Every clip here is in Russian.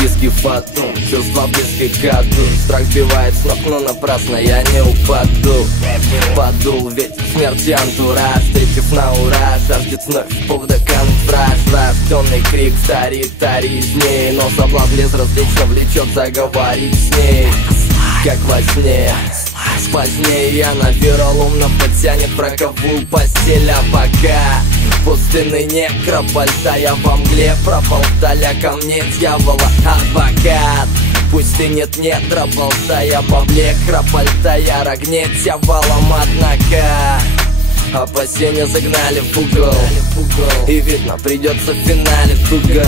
виски фатум, чувства близки к аду. Страх сбивает с ног, но напрасно я не упаду. Подул ветер смерти антураж, встретив на ура, жаждет вновь повода конфраж. Рожденный крик старит тарифней, но соблазн безразлично влечет заговорить с ней, как во сне. Позднее она вероломно потянет враговую постель. А пока пустынный некрополь, тая во мгле, пропал вдаля ко мне дьявола адвокат. Пусть ты нет-нет, болтая поблек, храпальтая рогнет дьяволом, однако опасения загнали в угол, и видно придется в финале туго.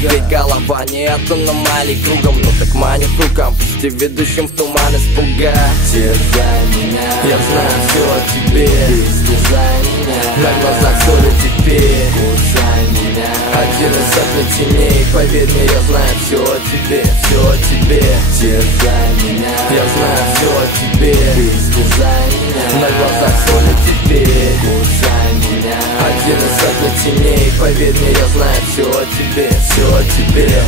Ведь голова не от аномалий кругом, ну так манит к рукам, пусти ведущим в туман испуга. Терзай меня, я знаю все о тебе, истязай меня, на глазах соли теперь, кусай меня. Один из сотни теней, поверь мне, я знаю все о тебе, все о тебе. Терзай меня, я знаю все о тебе, истязай меня, на глазах соли теперь, кусай меня. Один из сотни теней, поверь мне, я знаю все о тебе, все о тебе.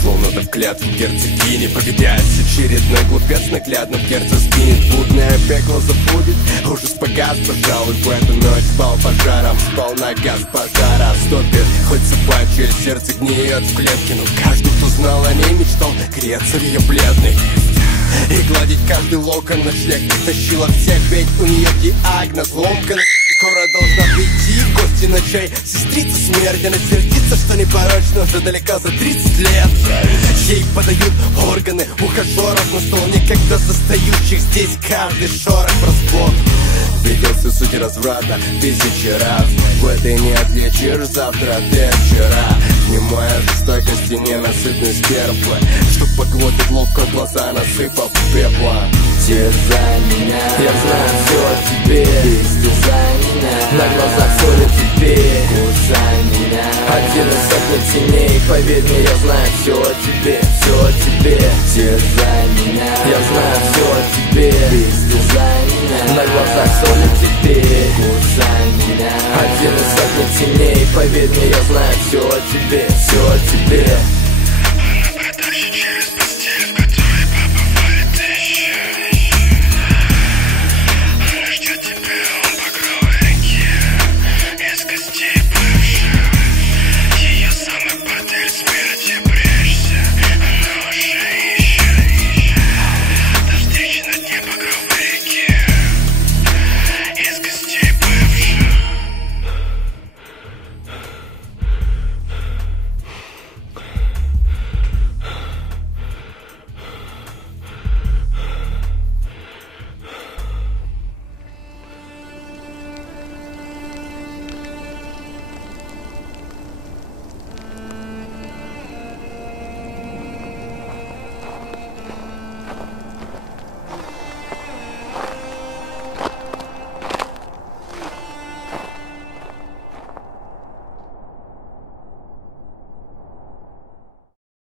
Словно ты в клятву герцогини победясь, очередной глупец наглядно в сердце скинет. Будное пекло забудет, ужас погас, пожалуй, в эту ночь спал пожаром, спал на газ пожара. Стопит, хоть собачье сердце гниет в клетке, но каждый, кто знал о ней, мечтал греться в ее бледной и гладить каждый локон. Ночлег тащила всех, ведь у нее диагноз ломка. Скоро должна прийти в гости на чай сестрица смерть. Она сердится, что непорочно, уже далеко за 30 лет. Ей подают органы ухажеров, но стол никогда застающих здесь каждый шорох расплод. Видел всю суть разврата тысячи раз, в этой не отличишь завтра от вчера. Немая жестокость и ненасытность стерпла, что поглотит ловко глаза, насыпав пепла. Терзай меня, я знаю все о тебе, истязай меня, на глазах соли теперь, кусай меня. Один из сотни теней, поверь мне, я знаю все о тебе, все о тебе. Терзай меня, я знаю все о тебе, истязай меня, на глазах соли теперь, кусай меня. Один из сотни теней, поверь мне, я знаю все о тебе, все о тебе.